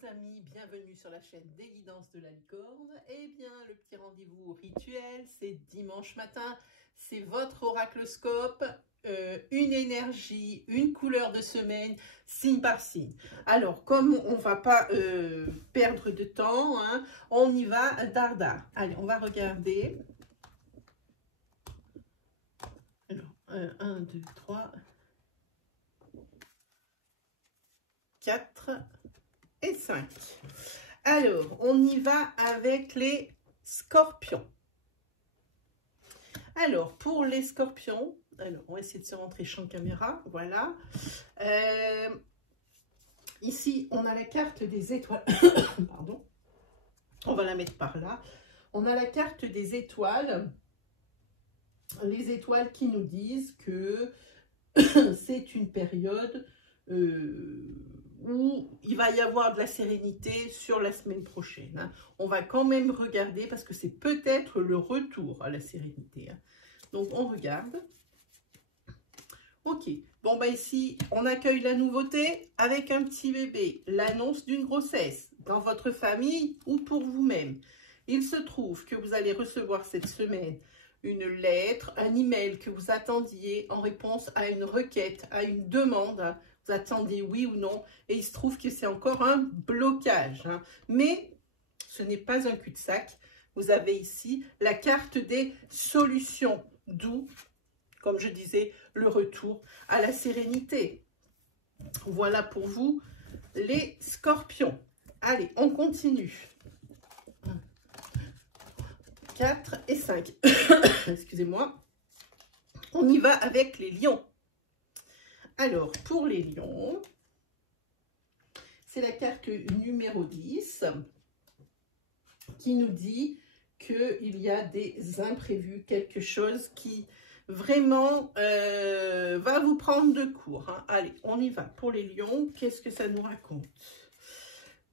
les amis, bienvenue sur la chaîne des guidances de la licorne. Eh bien, le petit rendez-vous rituel, c'est dimanche matin, c'est votre oracloscope, une énergie, une couleur de semaine, signe par signe. Alors, comme on va pas perdre de temps, hein, on y va dardard. Allez, on va regarder. Alors, 1, 2, 3, 4 et 5. Alors, on y va avec les scorpions. Alors, pour les scorpions, alors, on va essayer de se rentrer champ caméra, voilà. Ici, on a la carte des étoiles. Pardon. On va la mettre par là. On a la carte des étoiles. Les étoiles qui nous disent que c'est une période où il va y avoir de la sérénité sur la semaine prochaine. Hein. On va quand même regarder parce que c'est peut-être le retour à la sérénité. Hein. Donc, on regarde. Ok. Bon, bah ici, on accueille la nouveauté avec un petit bébé. L'annonce d'une grossesse dans votre famille ou pour vous-même. Il se trouve que vous allez recevoir cette semaine une lettre, un email que vous attendiez en réponse à une requête, à une demande. Vous attendiez oui ou non. Et il se trouve que c'est encore un blocage. Hein. Mais ce n'est pas un cul-de-sac. Vous avez ici la carte des solutions. D'où, comme je disais, le retour à la sérénité. Voilà pour vous, les scorpions. Allez, on continue. 4 et 5. Excusez-moi. On y va avec les lions. Alors, pour les lions, c'est la carte numéro 10 qui nous dit qu'il y a des imprévus, quelque chose qui vraiment va vous prendre de court. Hein. Allez, on y va. Pour les lions, qu'est-ce que ça nous raconte?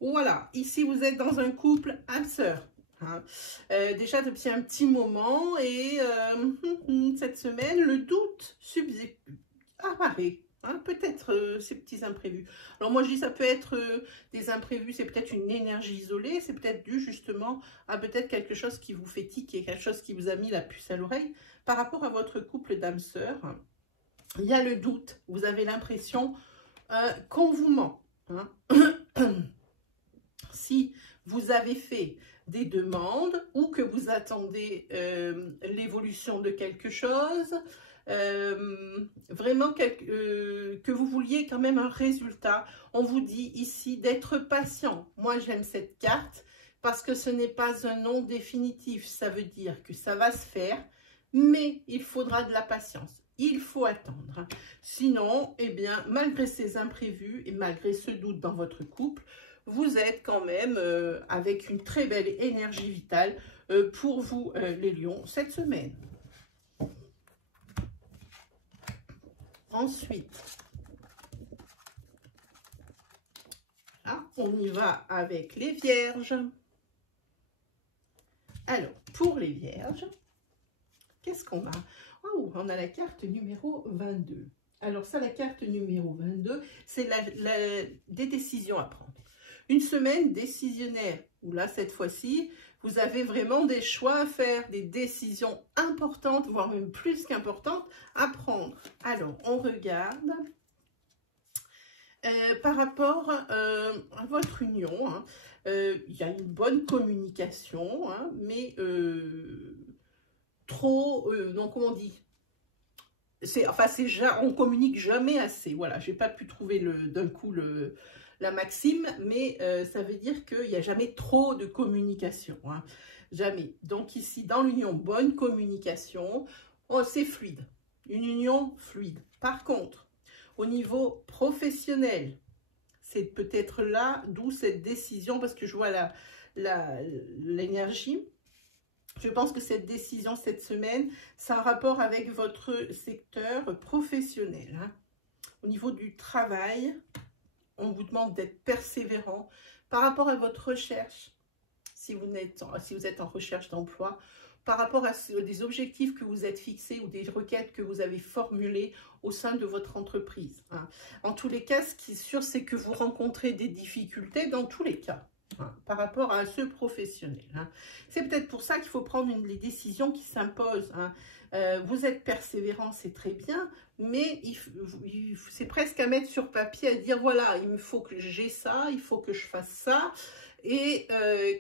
Voilà, ici vous êtes dans un couple âme-sœur. Hein. Déjà depuis un petit moment et cette semaine, le doute apparaît. Hein, peut-être ces petits imprévus. Alors moi je dis ça peut être des imprévus, c'est peut-être une énergie isolée, c'est peut-être dû justement à peut-être quelque chose qui vous fait tiquer, quelque chose qui vous a mis la puce à l'oreille par rapport à votre couple d'âme-sœur. Il y a le doute, vous avez l'impression qu'on vous ment. Hein. Si vous avez fait des demandes ou que vous attendez l'évolution de quelque chose, vraiment que vous vouliez quand même un résultat, on vous dit ici d'être patient. Moi j'aime cette carte parce que ce n'est pas un non définitif, ça veut dire que ça va se faire, mais il faudra de la patience. Il faut attendre. Sinon, eh bien, malgré ces imprévus et malgré ce doute dans votre couple, vous êtes quand même avec une très belle énergie vitale pour vous, les lions, cette semaine. Ensuite, là, on y va avec les vierges. Alors, pour les vierges, qu'est-ce qu'on a? Oh, on a la carte numéro 22. Alors ça, la carte numéro 22, c'est des décisions à prendre. Une semaine décisionnaire, où là, cette fois-ci, vous avez vraiment des choix à faire, des décisions importantes, voire même plus qu'importantes, à prendre. Alors, on regarde par rapport à votre union. Hein, il y a une bonne communication, hein, mais trop, non, comment on dit? On communique jamais assez. Voilà, j'ai pas pu trouver d'un coup la maxime, mais ça veut dire qu'il n'y a jamais trop de communication. Hein, jamais. Donc ici, dans l'union, bonne communication, oh, c'est fluide. Une union fluide. Par contre, au niveau professionnel, c'est peut-être là d'où cette décision, parce que je vois l'énergie. Je pense que cette décision cette semaine, ça a un rapport avec votre secteur professionnel. Hein. Au niveau du travail, on vous demande d'être persévérant par rapport à votre recherche. Si vous êtes en recherche d'emploi, par rapport à des objectifs que vous êtes fixés ou des requêtes que vous avez formulées au sein de votre entreprise. Hein. En tous les cas, ce qui est sûr, c'est que vous rencontrez des difficultés dans tous les cas. Hein, par rapport à ce professionnel. Hein. C'est peut-être pour ça qu'il faut prendre les décisions qui s'imposent. Hein. Vous êtes persévérant, c'est très bien, mais c'est presque à mettre sur papier, à dire voilà, il me faut que j'ai ça, il faut que je fasse ça, et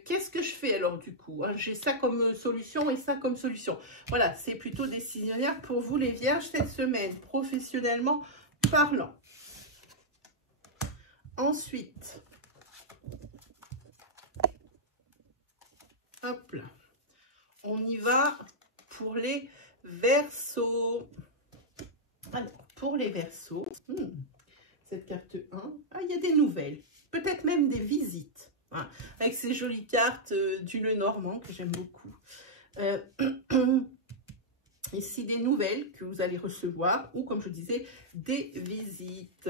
qu'est-ce que je fais alors du coup, hein? J'ai ça comme solution et ça comme solution. Voilà, c'est plutôt décisionnaire pour vous les vierges cette semaine, professionnellement parlant. Ensuite, hop là, on y va pour les Verseaux. Alors, pour les Verseaux, cette carte 1, il y a des nouvelles, peut-être même des visites, hein, avec ces jolies cartes du Lenormand que j'aime beaucoup. Ici, des nouvelles que vous allez recevoir, ou comme je disais, des visites.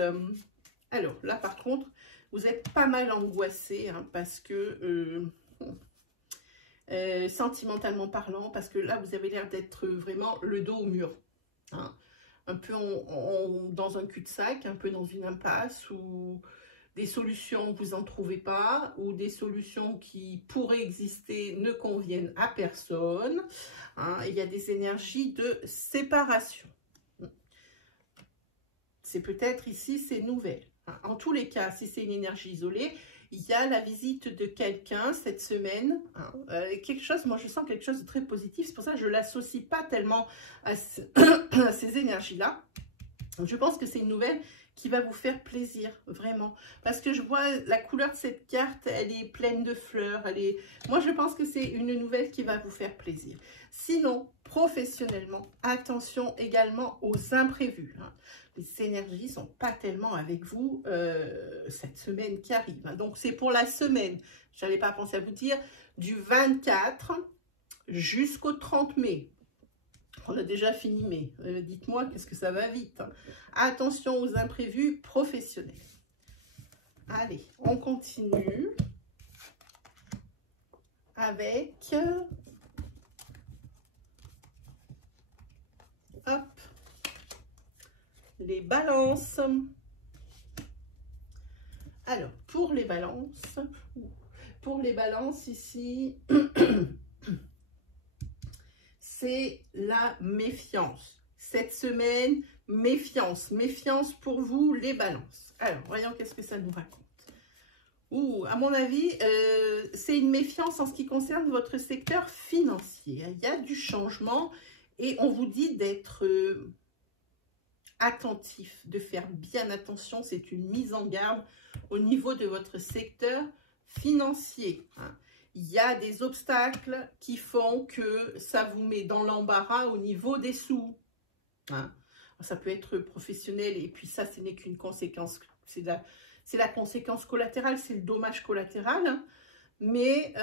Alors, là, par contre, vous êtes pas mal angoissé, hein, parce que... sentimentalement parlant, parce que là vous avez l'air d'être vraiment le dos au mur, hein, un peu dans un cul-de-sac, un peu dans une impasse, où des solutions vous en trouvez pas, ou des solutions qui pourraient exister ne conviennent à personne, hein, il y a des énergies de séparation. C'est peut-être ici ces nouvelles, hein. En tous les cas, si c'est une énergie isolée, il y a la visite de quelqu'un cette semaine, hein, quelque chose, moi je sens quelque chose de très positif, c'est pour ça que je ne l'associe pas tellement à ces énergies-là. Je pense que c'est une nouvelle qui va vous faire plaisir, vraiment, parce que je vois la couleur de cette carte, elle est pleine de fleurs, moi je pense que c'est une nouvelle qui va vous faire plaisir. Sinon, professionnellement, attention également aux imprévus, hein. Les énergies ne sont pas tellement avec vous cette semaine qui arrive. Hein. Donc, c'est pour la semaine, je n'avais pas pensé à vous dire, du 24 jusqu'au 30 mai. On a déjà fini mai. Dites-moi, qu'est-ce que ça va vite, hein. Attention aux imprévus professionnels. Allez, on continue avec... hop. Les balances. Alors, pour les balances ici, c'est la méfiance. Cette semaine, méfiance. Méfiance pour vous, les balances. Alors, voyons qu'est-ce que ça nous raconte. À mon avis, c'est une méfiance en ce qui concerne votre secteur financier. Il y a du changement et on vous dit d'être... attentif, de faire bien attention, c'est une mise en garde au niveau de votre secteur financier. Hein. Il y a des obstacles qui font que ça vous met dans l'embarras au niveau des sous. Hein. Ça peut être professionnel et puis ça, ce n'est qu'une conséquence, c'est la conséquence collatérale, c'est le dommage collatéral. Hein. Mais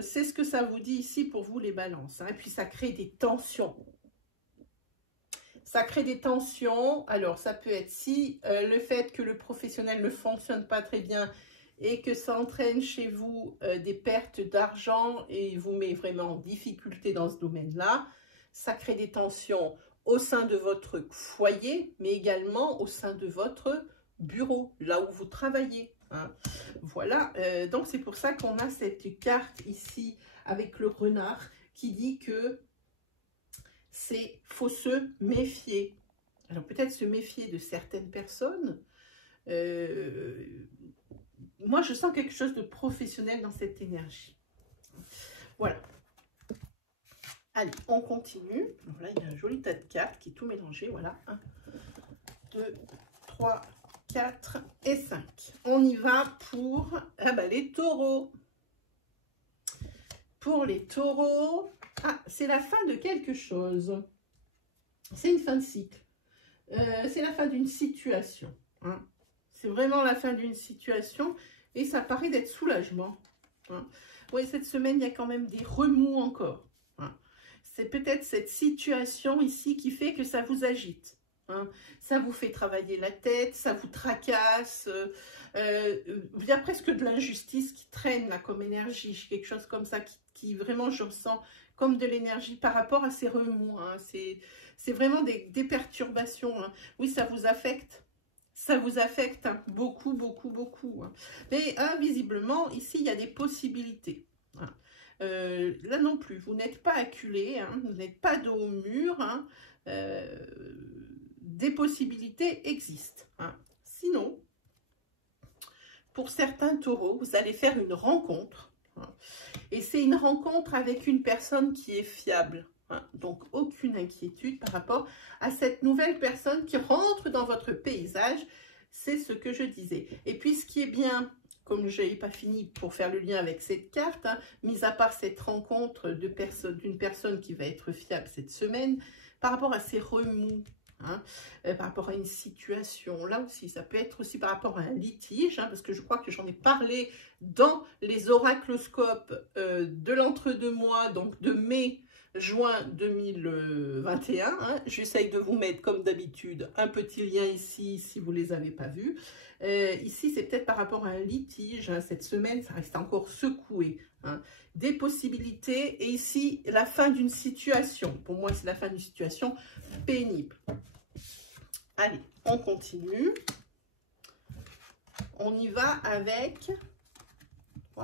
c'est ce que ça vous dit ici pour vous les balances. Hein. Et puis ça crée des tensions. Ça crée des tensions. Alors, ça peut être si le fait que le professionnel ne fonctionne pas très bien et que ça entraîne chez vous des pertes d'argent et vous met vraiment en difficulté dans ce domaine-là. Ça crée des tensions au sein de votre foyer, mais également au sein de votre bureau, là où vous travaillez. Hein. Voilà, donc c'est pour ça qu'on a cette carte ici avec le renard qui dit que c'est faut se méfier. Alors peut-être se méfier de certaines personnes. Moi, je sens quelque chose de professionnel dans cette énergie. Voilà. Allez, on continue. Donc là, il y a un joli tas de cartes qui est tout mélangé. Voilà. 1, 2, 3, 4 et 5. On y va pour les taureaux. Pour les taureaux... c'est la fin de quelque chose. C'est une fin de cycle. C'est la fin d'une situation. Hein. C'est vraiment la fin d'une situation. Et ça paraît d'être soulagement. Hein. Oui, cette semaine, il y a quand même des remous encore. Hein. C'est peut-être cette situation ici qui fait que ça vous agite. Hein. Ça vous fait travailler la tête, ça vous tracasse. Il y a presque de l'injustice qui traîne là comme énergie. Quelque chose comme ça qui vraiment, je ressens comme de l'énergie par rapport à ces remous. Hein. C'est vraiment des perturbations. Hein. Oui, ça vous affecte. Ça vous affecte hein, beaucoup, beaucoup, beaucoup. Hein. Mais visiblement, ici, il y a des possibilités. Hein. Là non plus, vous n'êtes pas acculé, hein, vous n'êtes pas dos au mur. Hein. Des possibilités existent. Hein. Sinon, pour certains taureaux, vous allez faire une rencontre. Hein. Et c'est une rencontre avec une personne qui est fiable. Hein. Donc, aucune inquiétude par rapport à cette nouvelle personne qui rentre dans votre paysage. C'est ce que je disais. Et puis, ce qui est bien, comme je n'ai pas fini pour faire le lien avec cette carte, hein, mis à part cette rencontre d'une personne qui va être fiable cette semaine, par rapport à ces remous, hein, par rapport à une situation, là aussi, ça peut être aussi par rapport à un litige, hein, parce que je crois que j'en ai parlé dans les oracloscopes de l'entre-deux-mois, donc de mai-juin 2021. Hein. J'essaye de vous mettre, comme d'habitude, un petit lien ici, si vous ne les avez pas vus. Ici, c'est peut-être par rapport à un litige. Hein. Cette semaine, ça reste encore secoué. Hein. Des possibilités. Et ici, la fin d'une situation. Pour moi, c'est la fin d'une situation pénible. Allez, on continue. On y va avec... Oh,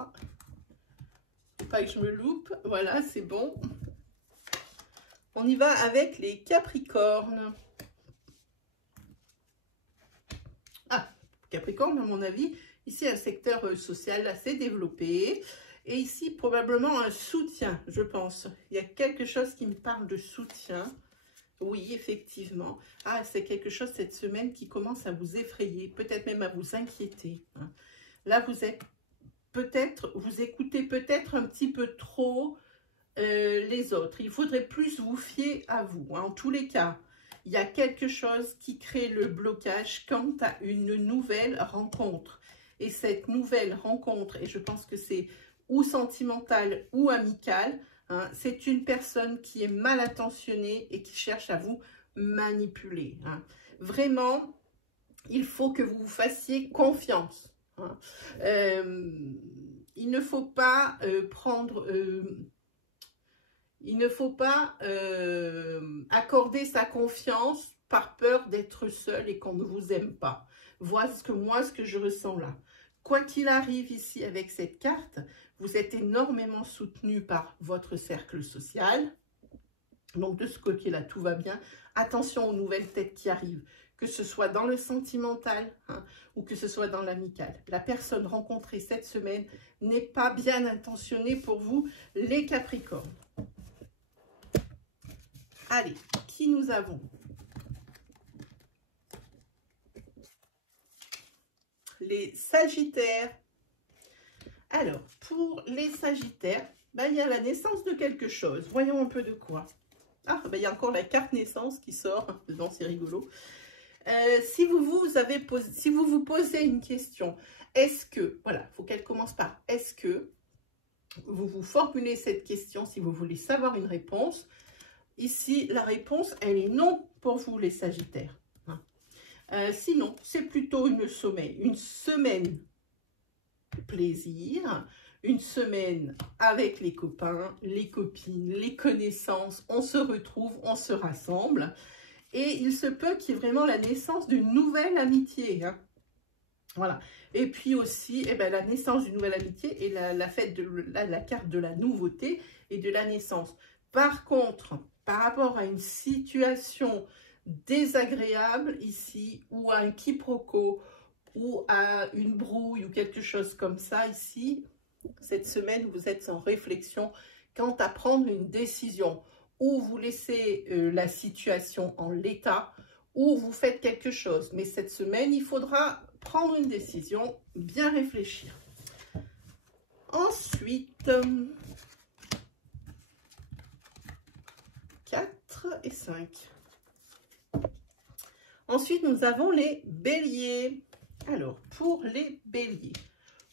faut pas que je me loupe. Voilà, c'est bon. On y va avec les Capricornes. Capricorne, à mon avis, ici un secteur social assez développé et ici probablement un soutien, je pense. Il y a quelque chose qui me parle de soutien. Oui, effectivement. Ah, c'est quelque chose cette semaine qui commence à vous effrayer, peut-être même à vous inquiéter. Hein. Là, vous écoutez peut-être un petit peu trop les autres. Il faudrait plus vous fier à vous. Hein. En tous les cas, il y a quelque chose qui crée le blocage quant à une nouvelle rencontre. Et cette nouvelle rencontre, et je pense que c'est ou sentimentale ou amicale, hein, c'est une personne qui est mal intentionnée et qui cherche à vous manipuler. Hein. Vraiment, il faut que vous vous fassiez confiance. Hein. Il ne faut pas prendre... il ne faut pas accorder sa confiance par peur d'être seul et qu'on ne vous aime pas. Voilà ce que je ressens là. Quoi qu'il arrive ici avec cette carte, vous êtes énormément soutenu par votre cercle social. Donc de ce côté-là, tout va bien. Attention aux nouvelles têtes qui arrivent, que ce soit dans le sentimental hein, ou que ce soit dans l'amical. La personne rencontrée cette semaine n'est pas bien intentionnée pour vous, les Capricornes. Allez, qui nous avons? Les Sagittaires. Alors, pour les Sagittaires, ben, il y a la naissance de quelque chose. Voyons un peu de quoi. Ah, ben, il y a encore la carte naissance qui sort. Dedans, c'est rigolo. Si vous vous posez une question, est-ce que, voilà, il faut qu'elle commence par est-ce que vous vous formulez cette question si vous voulez savoir une réponse. Ici, la réponse, elle est non pour vous, les Sagittaires. Sinon, c'est plutôt une semaine plaisir, une semaine avec les copains, les copines, les connaissances. On se retrouve, on se rassemble. Et il se peut qu'il y ait vraiment la naissance d'une nouvelle amitié. Hein. Voilà. Et puis aussi, eh ben, la naissance d'une nouvelle amitié et la fête de la carte de la nouveauté et de la naissance. Par contre, par rapport à une situation désagréable ici, ou à un quiproquo, ou à une brouille, ou quelque chose comme ça ici, cette semaine, vous êtes en réflexion quant à prendre une décision. Ou vous laissez la situation en l'état, ou vous faites quelque chose. Mais cette semaine, il faudra prendre une décision, bien réfléchir. Ensuite, 4 et 5. Ensuite, nous avons les béliers. Alors, pour les béliers,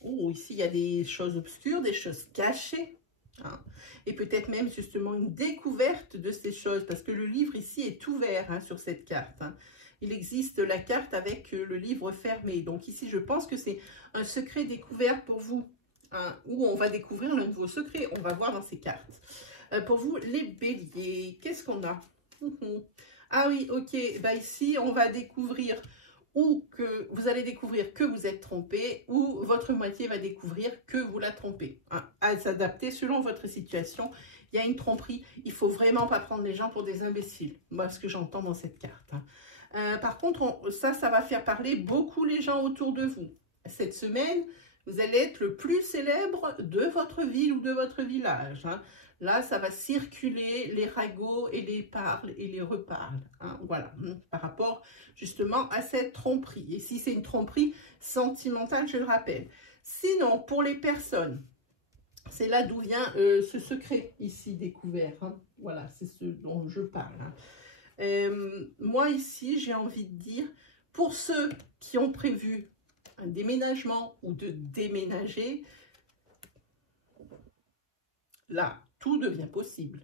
oh, ici, il y a des choses obscures, des choses cachées. Hein, et peut-être même justement une découverte de ces choses, parce que le livre ici est ouvert hein, sur cette carte. Hein. Il existe la carte avec le livre fermé. Donc ici, je pense que c'est un secret découvert pour vous, hein, où on va découvrir l'un de vos secrets. On va voir dans ces cartes. Pour vous, les béliers, qu'est-ce qu'on a? Ah oui, ok. Bah ici, on va découvrir ou que vous allez découvrir que vous êtes trompé, ou votre moitié va découvrir que vous la trompez. Hein, à s'adapter selon votre situation. Il y a une tromperie. Il faut vraiment pas prendre les gens pour des imbéciles. Moi, ce que j'entends dans cette carte. Hein. Par contre, ça va faire parler beaucoup les gens autour de vous. Cette semaine, vous allez être le plus célèbre de votre ville ou de votre village. Hein. Là, ça va circuler les ragots et les parles et les reparles. Hein, voilà, par rapport justement à cette tromperie. Et si c'est une tromperie sentimentale, je le rappelle. Sinon, pour les personnes, c'est là d'où vient ce secret ici découvert. Hein. Voilà, c'est ce dont je parle. Hein. Moi, ici, j'ai envie de dire, pour ceux qui ont prévu un déménagement ou de déménager, là, tout devient possible.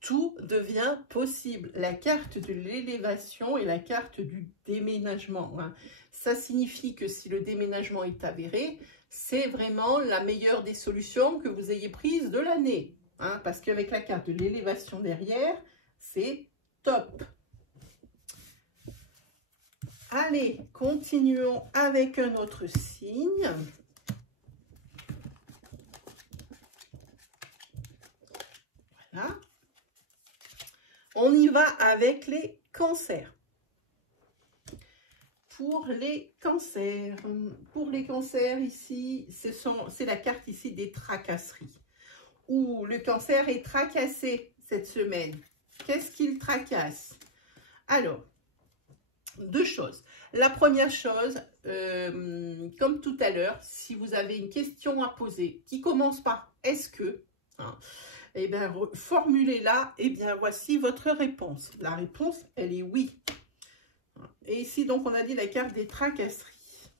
Tout devient possible. La carte de l'élévation et la carte du déménagement. Hein. Ça signifie que si le déménagement est avéré, c'est vraiment la meilleure des solutions que vous ayez prises de l'année. Hein, parce qu'avec la carte de l'élévation derrière, c'est top. Allez, continuons avec un autre signe. Voilà. On y va avec les cancers. Pour les cancers ici, c'est la carte ici des tracasseries. Où le cancer est tracassé cette semaine. Qu'est-ce qu'il tracasse? Alors, deux choses. La première chose, comme tout à l'heure, si vous avez une question à poser qui commence par « est-ce que hein, ?» eh bien, formulez-la, et bien, voici votre réponse. La réponse, elle est oui. Et ici, donc, on a dit la carte des tracasseries.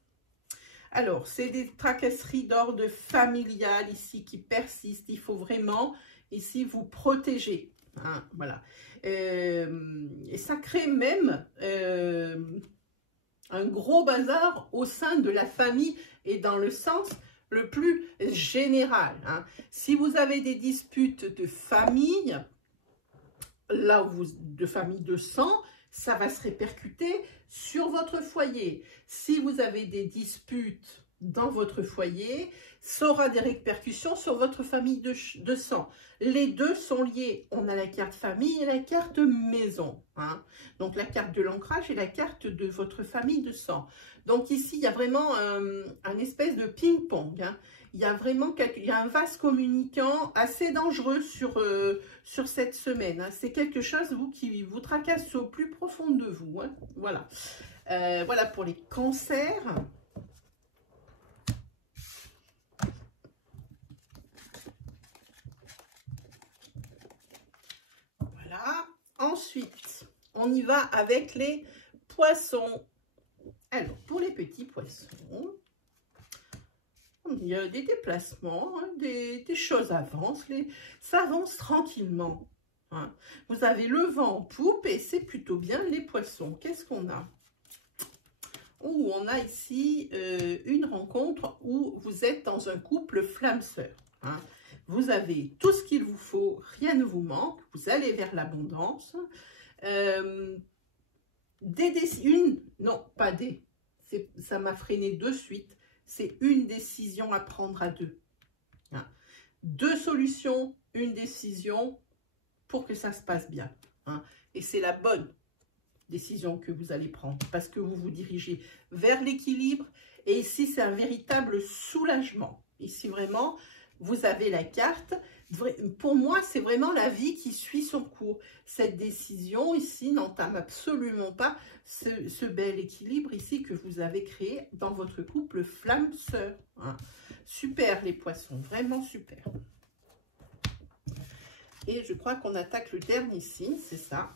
Alors, c'est des tracasseries d'ordre familial, ici, qui persistent. Il faut vraiment, ici, vous protéger. Hein, voilà. Et ça crée même un gros bazar au sein de la famille et dans le sens le plus général. Hein. Si vous avez des disputes de famille, là où de famille de sang, ça va se répercuter sur votre foyer. Si vous avez des disputes dans votre foyer, ça aura des répercussions sur votre famille de sang. Les deux sont liés. On a la carte famille et la carte maison. Hein. Donc la carte de l'ancrage et la carte de votre famille de sang. Donc ici, il y a vraiment un espèce de ping-pong. Hein. Il y a vraiment un vase communicant assez dangereux sur cette semaine. Hein. C'est quelque chose qui vous tracasse au plus profond de vous. Hein. Voilà. Voilà pour les cancers. Voilà. Ensuite, on y va avec les poissons. Alors, pour les petits poissons, il y a des déplacements, hein, des choses avancent, ça avance tranquillement. Hein. Vous avez le vent en poupe et c'est plutôt bien les poissons. Qu'est-ce qu'on a? Oh, on a ici une rencontre où vous êtes dans un couple flamme-sœur. Hein. Vous avez tout ce qu'il vous faut, rien ne vous manque, vous allez vers l'abondance. Ça m'a freiné de suite. C'est une décision à prendre à deux. Hein. Deux solutions, une décision pour que ça se passe bien. Hein. Et c'est la bonne décision que vous allez prendre parce que vous vous dirigez vers l'équilibre. Et ici, c'est un véritable soulagement. Ici, vraiment, vous avez la carte. Pour moi, c'est vraiment la vie qui suit son cours. Cette décision ici n'entame absolument pas ce bel équilibre ici que vous avez créé dans votre couple flamme-sœur. Hein. Super les poissons, vraiment super. Et je crois qu'on attaque le dernier signe, c'est ça.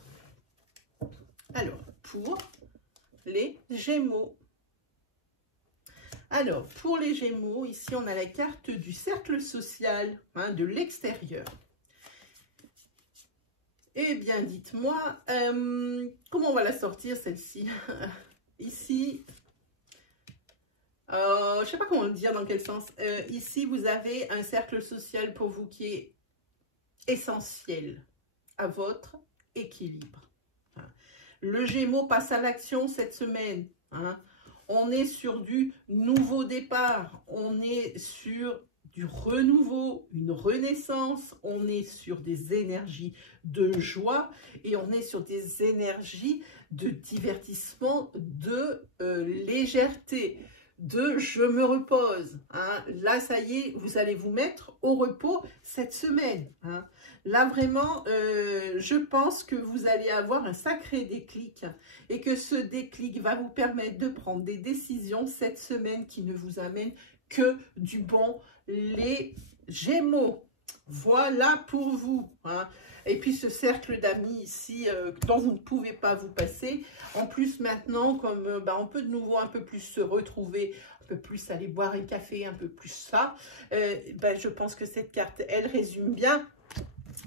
Alors, pour les Gémeaux. Alors, pour les Gémeaux, ici, on a la carte du cercle social, hein, de l'extérieur. Eh bien, dites-moi, comment on va la sortir, celle-ci? Ici, je ne sais pas comment le dire, dans quel sens. Ici, vous avez un cercle social pour vous qui est essentiel à votre équilibre. Le Gémeaux passe à l'action cette semaine. On est sur du nouveau départ, on est sur du renouveau, une renaissance, on est sur des énergies de joie et on est sur des énergies de divertissement, de légèreté, de je me repose. Là, ça y est, vous allez vous mettre au repos cette semaine. Là, vraiment, je pense que vous allez avoir un sacré déclic et que ce déclic va vous permettre de prendre des décisions cette semaine qui ne vous amènent que du bon, les Gémeaux. Voilà pour vous. Et puis ce cercle d'amis ici dont vous ne pouvez pas vous passer. En plus maintenant, comme on peut de nouveau un peu plus se retrouver, un peu plus aller boire un café, un peu plus ça, je pense que cette carte, elle résume bien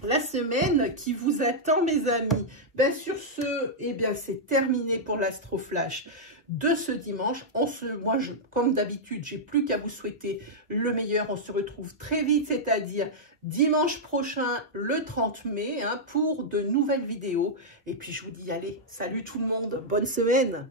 la semaine qui vous attend, mes amis. Sur ce, c'est terminé pour l'Astroflash de ce dimanche. Moi, comme d'habitude, j'ai plus qu'à vous souhaiter le meilleur. On se retrouve très vite, c'est-à-dire dimanche prochain, le 30 mai, pour de nouvelles vidéos. Et puis, je vous dis, allez, salut tout le monde, bonne semaine.